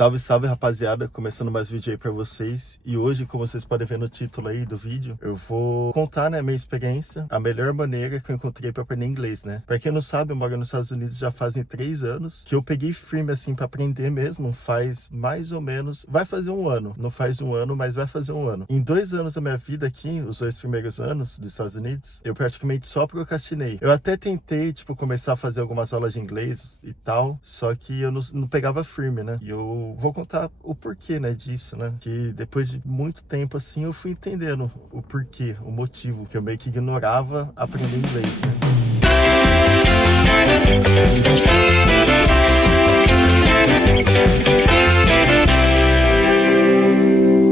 Salve, salve, rapaziada, começando mais vídeo aí pra vocês. E hoje, como vocês podem ver no título aí do vídeo, eu vou contar, né, minha experiência, a melhor maneira que eu encontrei pra aprender inglês, né. Pra quem não sabe, eu moro nos Estados Unidos já fazem 3 anos, que eu peguei firme, assim, pra aprender mesmo, faz mais ou menos, vai fazer um ano, não faz um ano, mas vai fazer um ano. Em 2 anos da minha vida aqui, os 2 primeiros anos dos Estados Unidos, eu praticamente só procrastinei. Eu até tentei, tipo, começar a fazer algumas aulas de inglês e tal, só que eu não pegava firme, né. E eu vou contar o porquê, né, disso, né? Que depois de muito tempo, assim, eu fui entendendo o porquê, o motivo, que eu meio que ignorava aprender inglês, né?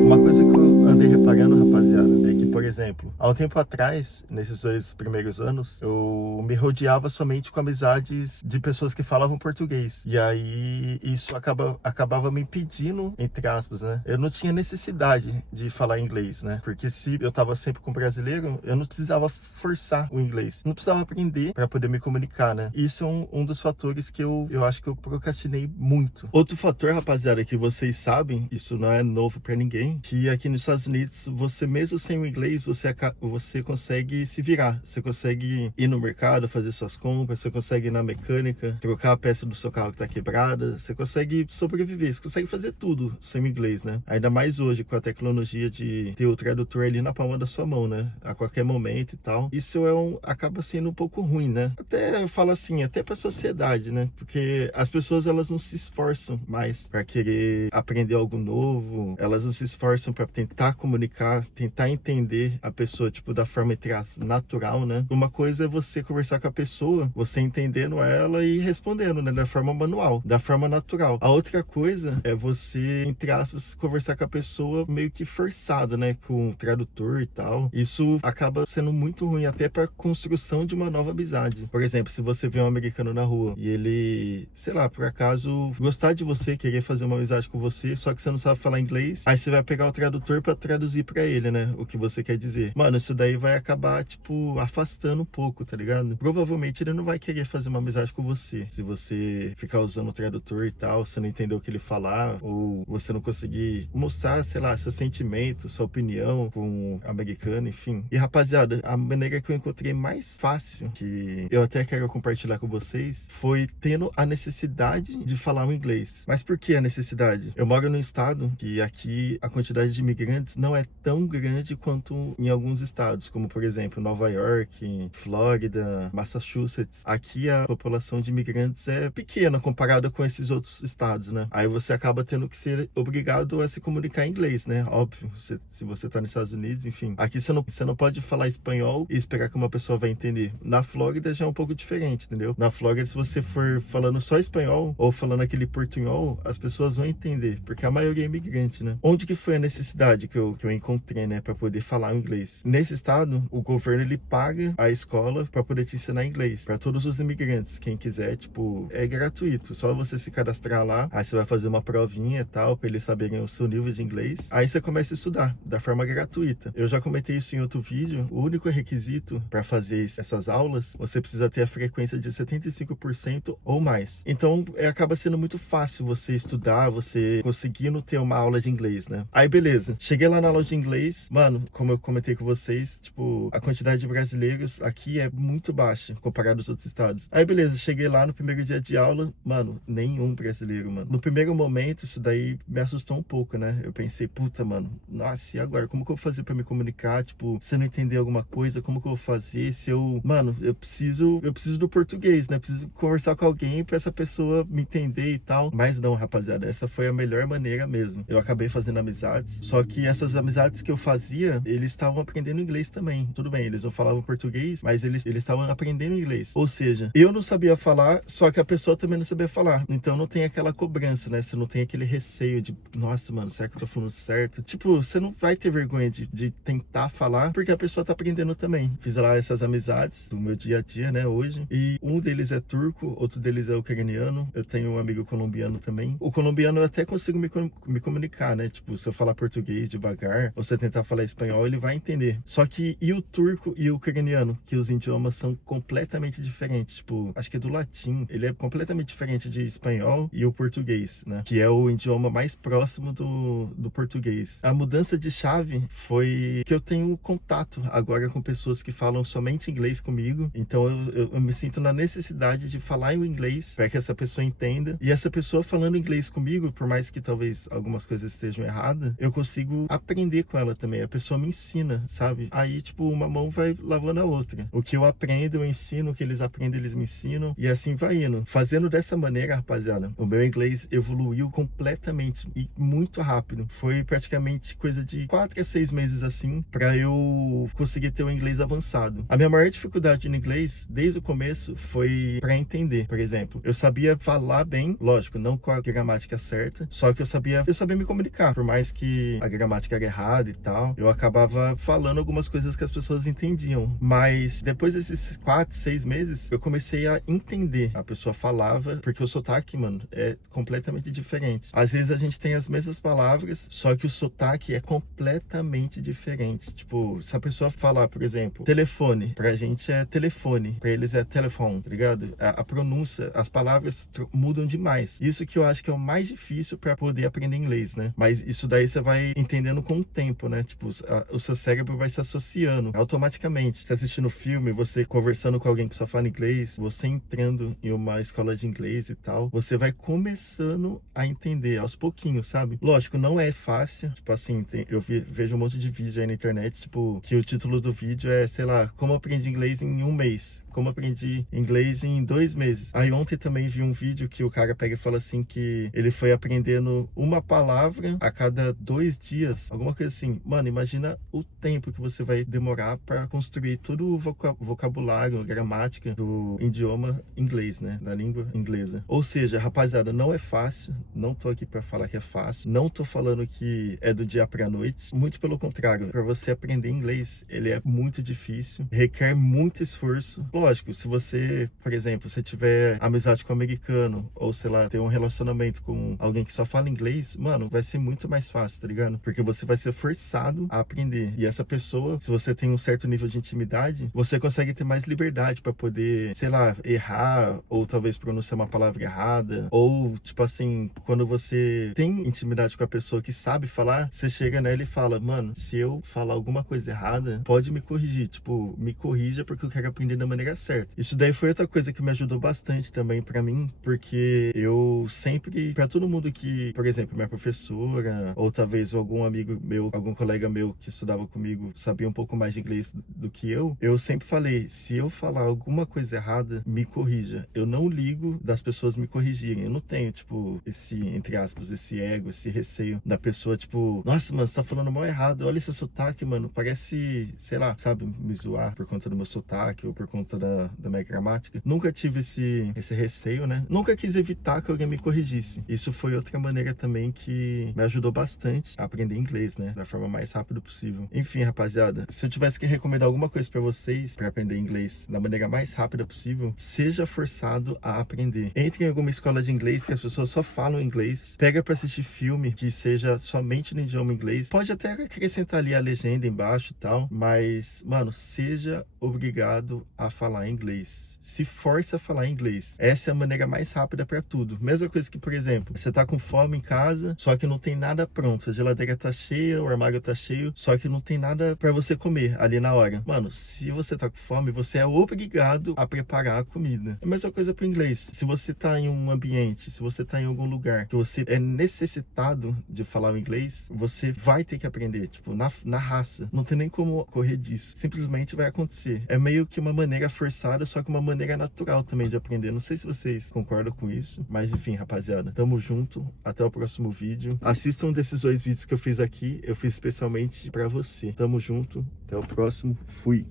Uma coisa que eu andei reparando, rapaziada, é que, por exemplo, há um tempo atrás, nesses 2 primeiros anos, eu me rodeava somente com amizades de pessoas que falavam português. E aí, isso acabava me impedindo, entre aspas, né? Eu não tinha necessidade de falar inglês, né? Porque se eu tava sempre com brasileiro, eu não precisava forçar o inglês. Não precisava aprender para poder me comunicar, né? Isso é um dos fatores que eu acho que eu procrastinei muito. Outro fator, rapaziada, que vocês sabem, isso não é novo para ninguém, que aqui nos Estados Unidos, você mesmo sem o inglês, você consegue se virar. Você consegue ir no mercado, fazer suas compras, você consegue ir na mecânica, trocar a peça do seu carro que tá quebrada, você consegue sobreviver, você consegue fazer tudo sem o inglês, né? Ainda mais hoje, com a tecnologia de ter o tradutor ali na palma da sua mão, né? A qualquer momento e tal. Isso acaba sendo um pouco ruim, né? Até eu falo assim, até pra sociedade, né? Porque as pessoas, elas não se esforçam mais pra querer aprender algo novo, elas não se esforçam pra tentar comunicar, tentar entender a pessoa, tipo, da forma, entre aspas, natural, né? Uma coisa é você conversar com a pessoa, você entendendo ela e respondendo, né? Da forma manual, da forma natural. A outra coisa é você, entre aspas, conversar com a pessoa meio que forçado, né? Com o tradutor e tal. Isso acaba sendo muito ruim até pra construção de uma nova amizade. Por exemplo, se você vê um americano na rua e ele, sei lá, por acaso gostar de você, querer fazer uma amizade com você, só que você não sabe falar inglês, aí você vai pegar o tradutor pra traduzir pra ele, né? O que você quer dizer. Mano, isso daí vai acabar, tipo, afastando um pouco, tá ligado? Provavelmente ele não vai querer fazer uma amizade com você. Se você ficar usando o tradutor e tal, você não entender o que ele falar, ou você não conseguir mostrar, sei lá, seu sentimento, sua opinião com o americano, enfim. E, rapaziada, a maneira que eu encontrei mais fácil, que eu até quero compartilhar com vocês, foi tendo a necessidade de falar o inglês. Mas por que a necessidade? Eu moro num estado que aqui a quantidade de imigrantes não é tão grande quanto em alguns estados, como, por exemplo, Nova York, Flórida, Massachusetts. Aqui a população de imigrantes é pequena comparada com esses outros estados, né? Aí você acaba tendo que ser obrigado a se comunicar em inglês, né? Óbvio, se você tá nos Estados Unidos, enfim. Aqui você não pode falar espanhol e esperar que uma pessoa vai entender. Na Flórida já é um pouco diferente, entendeu? Na Flórida, se você for falando só espanhol ou falando aquele portunhol, as pessoas vão entender, porque a maioria é imigrante, né? Onde que foi a necessidade que eu encontrei, né, para poder falar o inglês? Nesse estado, o governo, ele paga a escola para poder te ensinar inglês para todos os imigrantes. Quem quiser, tipo, é gratuito. Só você se cadastrar lá, aí você vai fazer uma provinha e tal, para eles saberem o seu nível de inglês. Aí você começa a estudar da forma gratuita. Eu já comentei isso em outro vídeo. O único requisito para fazer essas aulas, você precisa ter a frequência de 75% ou mais. Então, acaba sendo muito fácil você estudar, você conseguindo ter uma aula de inglês, né? Aí, beleza. Cheguei lá na aula de inglês, mano, como eu comentei com vocês, tipo, a quantidade de brasileiros aqui é muito baixa comparado aos outros estados. Aí, beleza, cheguei lá no primeiro dia de aula, mano, nenhum brasileiro, mano. No primeiro momento, isso daí me assustou um pouco, né? Eu pensei, puta, mano, nossa, e agora? Como que eu vou fazer pra me comunicar? Tipo, se eu não entender alguma coisa, como que eu vou fazer? Se eu... Mano, eu preciso do português, né? Preciso conversar com alguém pra essa pessoa me entender e tal. Mas não, rapaziada, essa foi a melhor maneira mesmo. Eu acabei fazendo amizades, só que essas amizades que eu fazia, eles estavam aprendendo inglês também. Tudo bem, eles não falavam português, mas eles estavam aprendendo inglês. Ou seja, eu não sabia falar, só que a pessoa também não sabia falar. Então não tem aquela cobrança, né? Você não tem aquele receio de, nossa, mano, será que eu tô falando certo? Tipo, você não vai ter vergonha de tentar falar, porque a pessoa tá aprendendo também. Fiz lá essas amizades do meu dia a dia, né, hoje. E um deles é turco, outro deles é ucraniano. Eu tenho um amigo colombiano também. O colombiano eu até consigo me comunicar, né? Tipo, se eu falar português devagar, ou se eu tentar falar espanhol, ele vai entender. aprender. Só que e o turco e o ucraniano, que os idiomas são completamente diferentes. Tipo, acho que é do latim. Ele é completamente diferente de espanhol e o português, né? Que é o idioma mais próximo do português. A mudança de chave foi que eu tenho contato agora com pessoas que falam somente inglês comigo. Então eu me sinto na necessidade de falar em inglês para que essa pessoa entenda. E essa pessoa falando inglês comigo, por mais que talvez algumas coisas estejam erradas, eu consigo aprender com ela também. A pessoa me ensina, sabe? Aí, tipo, uma mão vai lavando a outra. O que eu aprendo, eu ensino. O que eles aprendem, eles me ensinam. E assim vai indo. Fazendo dessa maneira, rapaziada, o meu inglês evoluiu completamente e muito rápido. Foi praticamente coisa de 4 a 6 meses assim, para eu conseguir ter o inglês avançado. A minha maior dificuldade no inglês, desde o começo, foi para entender. Por exemplo, eu sabia falar bem, lógico, não com a gramática certa, só que eu sabia me comunicar. Por mais que a gramática era errada e tal, eu acabava falando algumas coisas que as pessoas entendiam. Mas depois desses 4, 6 meses, eu comecei a entender. A pessoa falava, porque o sotaque, mano, é completamente diferente. Às vezes a gente tem as mesmas palavras, só que o sotaque é completamente diferente. Tipo, se a pessoa falar, por exemplo, telefone, pra gente é telefone, pra eles é telefone, tá ligado? A pronúncia, as palavras mudam demais. Isso que eu acho que é o mais difícil pra poder aprender inglês, né? Mas isso daí você vai entendendo com o tempo, né? Tipo, o seu cérebro vai se associando automaticamente. Você assistindo filme, você conversando com alguém que só fala inglês, você entrando em uma escola de inglês e tal, você vai começando a entender aos pouquinhos, sabe? Lógico, não é fácil. Tipo assim, eu vejo um monte de vídeo aí na internet, tipo, que o título do vídeo é, sei lá, como aprendi inglês em 1 mês. Como aprendi inglês em 2 meses. Aí ontem também vi um vídeo que o cara pega e fala assim que ele foi aprendendo uma palavra a cada 2 dias. Alguma coisa assim. Mano, imagina o tempo que você vai demorar para construir todo o vocabulário, gramática do idioma inglês, né? Da língua inglesa. Ou seja, rapaziada, não é fácil. Não tô aqui para falar que é fácil. Não tô falando que é do dia pra noite. Muito pelo contrário. Para você aprender inglês, ele é muito difícil. Requer muito esforço. Lógico, se você, por exemplo, se tiver amizade com um americano, ou sei lá, ter um relacionamento com alguém que só fala inglês, mano, vai ser muito mais fácil, tá ligado? Porque você vai ser forçado a aprender. E essa pessoa, se você tem um certo nível de intimidade, você consegue ter mais liberdade pra poder, sei lá, errar, ou talvez pronunciar uma palavra errada, ou, tipo assim, quando você tem intimidade com a pessoa que sabe falar, você chega nela e fala, mano, se eu falar alguma coisa errada, pode me corrigir, tipo, me corrija porque eu quero aprender da maneira certa. Isso daí foi outra coisa que me ajudou bastante também pra mim, porque eu sempre, pra todo mundo que, por exemplo, minha professora, ou talvez algum amigo meu, algum colega meu que estudava comigo, sabia um pouco mais de inglês do que eu sempre falei, se eu falar alguma coisa errada, me corrija. Eu não ligo das pessoas me corrigirem. Eu não tenho, tipo, esse, entre aspas, esse ego, esse receio da pessoa, tipo, nossa, mano, você tá falando mal errado, olha esse sotaque, mano, parece, sei lá, sabe, me zoar por conta do meu sotaque ou por conta da minha gramática. Nunca tive esse receio, né? Nunca quis evitar que alguém me corrigisse. Isso foi outra maneira também que me ajudou bastante a aprender inglês, né? Da forma mais rápida possível. Enfim, rapaziada, se eu tivesse que recomendar alguma coisa pra vocês pra aprender inglês da maneira mais rápida possível, seja forçado a aprender. Entre em alguma escola de inglês que as pessoas só falam inglês. Pega pra assistir filme que seja somente no idioma inglês. Pode até acrescentar ali a legenda embaixo e tal, mas, mano, seja obrigado a falar inglês. Se força a falar inglês. Essa é a maneira mais rápida pra tudo. Mesma coisa que, por exemplo, você tá com fome em casa, só que não tem nada pronto. A geladeira tá cheia, o armário tá cheio, só que não tem nada pra você comer ali na hora. Mano, se você tá com fome, você é obrigado a preparar a comida. É a mesma coisa pro inglês. Se você tá em um ambiente, se você tá em algum lugar que você é necessitado de falar o inglês, você vai ter que aprender, tipo, na raça. Não tem nem como correr disso. Simplesmente vai acontecer. É meio que uma maneira forçada, só que uma maneira natural também de aprender. Não sei se vocês concordam com isso, mas enfim, rapaziada, tamo junto. Até o próximo vídeo. Assistam desses 2 vídeos que eu fiz aqui. Eu fiz especialmente pra você. Tamo junto. Até o próximo. Fui.